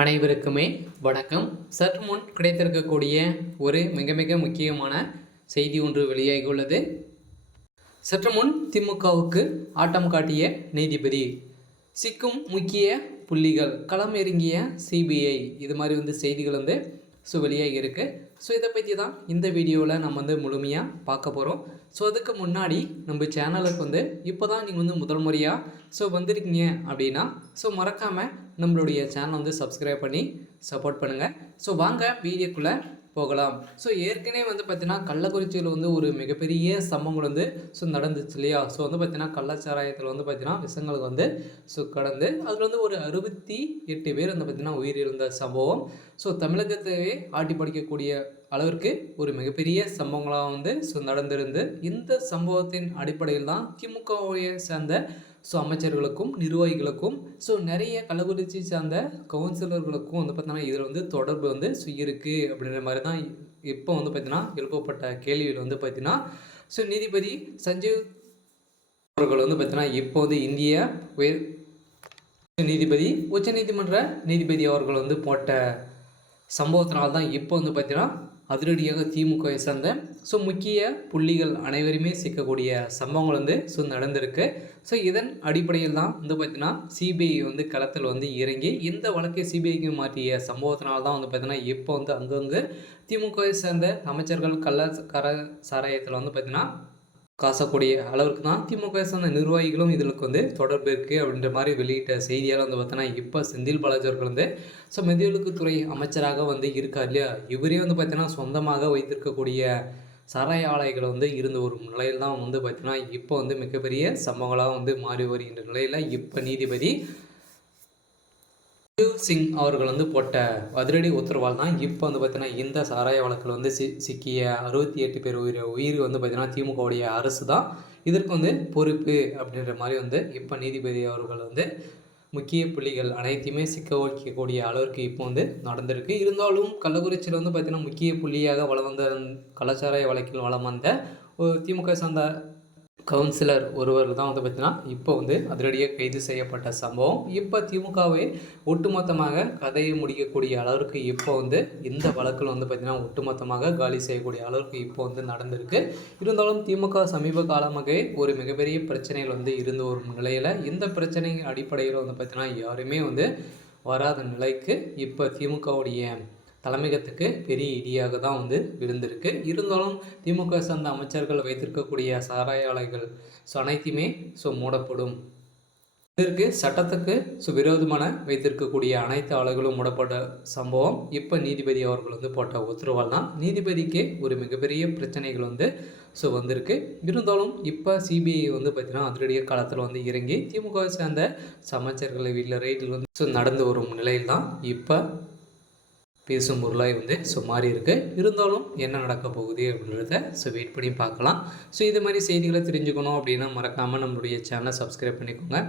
அனைவருக்குமே வணக்கம். சற்று முன் கிடைத்திருக்கக்கூடிய ஒரு மிக மிக முக்கியமான செய்தி ஒன்று வெளியாகியுள்ளது. சற்று முன் திமுகவுக்கு ஆட்டம் காட்டிய நீதிபதி, சிக்கும் முக்கிய புள்ளிகள், களம் இறங்கிய சிபிஐ, இது மாதிரி செய்திகள் வெளியாகி இருக்கு. இதை பற்றி தான் இந்த வீடியோவில் நம்ம முழுமையாக பார்க்க போகிறோம். அதுக்கு முன்னாடி நம்ம சேனலுக்கு இப்போ தான் நீங்கள் முதல் முறையாக வந்திருக்கீங்க அப்படின்னா மறக்காமல் நம்மளுடைய சேனலை சப்ஸ்கிரைப் பண்ணி சப்போர்ட் பண்ணுங்கள். வாங்க வீடியோக்குள்ளே போகலாம். ஏற்கனவே பார்த்தீங்கன்னா கள்ளக்குறிச்சியில் ஒரு மிகப்பெரிய சம்பவங்கள் நடந்துச்சு இல்லையா? பார்த்தீங்கன்னா கள்ளச்சாராயத்தில் பார்த்தீங்கன்னா விஷங்களுக்கு கடந்து அதில் ஒரு 68 பேர் பார்த்தீங்கன்னா உயிரிழந்த சம்பவம் தமிழகத்தையே ஆட்டி படிக்கக்கூடிய அளவிற்கு ஒரு மிகப்பெரிய சம்பவங்களாக நடந்திருந்து, இந்த சம்பவத்தின் அடிப்படையில் தான் திமுகவை சேர்ந்த அமைச்சர்களுக்கும் நிர்வாகிகளுக்கும் நிறைய கள்ளக்குறிச்சி சார்ந்த கவுன்சிலர்களுக்கும் பார்த்தீங்கன்னா இதில் தொடர்பு இருக்குது அப்படின்ற மாதிரி தான் இப்போ பார்த்தீங்கன்னா எழுப்பப்பட்ட கேள்வியில் பார்த்தீங்கன்னா நீதிபதி சஞ்சீவ் அவர்கள் பார்த்தீங்கன்னா இப்போ இந்திய உயர் நீதிபதி உச்சநீதிமன்ற நீதிபதி அவர்கள் போட்ட சம்பவத்தினால்தான் இப்போ பார்த்தீங்கன்னா அதிரடியாக திமுகவை சேர்ந்த முக்கிய புள்ளிகள் அனைவருமே சிக்கக்கூடிய சம்பவங்கள் நடந்திருக்கு. இதன் அடிப்படையில் தான் பார்த்தீங்கன்னா சிபிஐ களத்தில் இறங்கி இந்த வழக்கை சிபிஐக்கு மாற்றிய சம்பவத்தினால தான் பார்த்தீங்கன்னா இப்போ அங்கங்கே திமுகவை சேர்ந்த அமைச்சர்கள் சாராயத்தில் பார்த்தீங்கன்னா காசக்கூடிய அளவுக்கு தான் திமுக சேர்ந்த நிர்வாகிகளும் இதில் தொடர்பு இருக்குது அப்படின்ற மாதிரி வெளியிட்ட செய்தியால் பார்த்தோன்னா இப்போ செந்தில் பாலாஜி அவர்கள் மெதியொழுக்குத்துறை அமைச்சராக இருக்கார் இல்லையா? இவரே பார்த்தீங்கன்னா சொந்தமாக வைத்திருக்கக்கூடிய சாராய ஆலைகள் இருந்த ஒரு நிலையில் தான் பார்த்தீங்கன்னா இப்போ மிகப்பெரிய சம்பவங்களாக மாறி வருகின்ற நிலையில் இப்போ நீதிபதி சிங் அவர்கள் போட்ட அதிரடி உத்தரவால் தான் இப்போ பார்த்தீங்கன்னா இந்த சாராய வழக்கில் சிக்கிய 68 பேர் உயிர் பார்த்தீங்கன்னா திமுகவுடைய அரசு தான் இதற்கு பொறுப்பு அப்படின்ற மாதிரி இப்போ நீதிபதி அவர்கள் முக்கிய புள்ளிகள் அனைத்தையுமே சிக்க வைக்கக்கூடிய அளவிற்கு இப்போ நடந்திருக்கு. இருந்தாலும் கள்ளக்குறிச்சியில் பார்த்தீங்கன்னா முக்கிய புள்ளியாக வளம் வந்த கலாச்சார வழக்கில் வளம் வந்த திமுக சார்ந்த கவுன்சிலர் ஒருவர் தான் பார்த்தீங்கன்னா இப்போ அதிரடியாக கைது செய்யப்பட்ட சம்பவம். இப்போ திமுகவை ஒட்டுமொத்தமாக கதையை முடிக்கக்கூடிய அளவிற்கு இப்போ இந்த வழக்கில் பார்த்தீங்கன்னா ஒட்டுமொத்தமாக காலி செய்யக்கூடிய அளவுக்கு இப்போ நடந்திருக்கு. இருந்தாலும் திமுக சமீப காலமாக ஒரு மிகப்பெரிய பிரச்சனைகள் இருந்த ஒரு நிலையில் இந்த பிரச்சனை அடிப்படையில் பார்த்தீங்கன்னா யாருமே வராத நிலைக்கு இப்போ திமுகவுடைய தலைமையகத்துக்கு பெரிய இடியாக தான் விழுந்திருக்கு. இருந்தாலும் திமுக சார்ந்த அமைச்சர்கள் வைத்திருக்கக்கூடிய சாராய ஆலைகள் அனைத்தையுமே மூடப்படும். இதற்கு சட்டத்துக்கு விரோதமான வைத்திருக்கக்கூடிய அனைத்து ஆலைகளும் மூடப்பட்ட சம்பவம் இப்போ நீதிபதி அவர்கள் போட்ட உத்தரவால் தான் நீதிபதிக்கே ஒரு மிகப்பெரிய பிரச்சனைகள் வந்திருக்கு. இருந்தாலும் இப்போ சிபிஐ பார்த்தீங்கன்னா அதிரடியாக காலத்தில் இறங்கி திமுக சேர்ந்த அமைச்சர்களை வீட்டில் ரைடில் நடந்து வரும் நிலையில் தான் இப்போ பேசும் பொருளாய் மாறி இருக்குது. இருந்தாலும் என்ன நடக்க போகுது அப்படின்றத வெயிட் பண்ணி பார்க்கலாம். இது மாதிரி செய்திகளை தெரிஞ்சுக்கணும் அப்படின்னா மறக்காமல் நம்மளுடைய சேனலை சப்ஸ்கிரைப் பண்ணிக்கோங்க.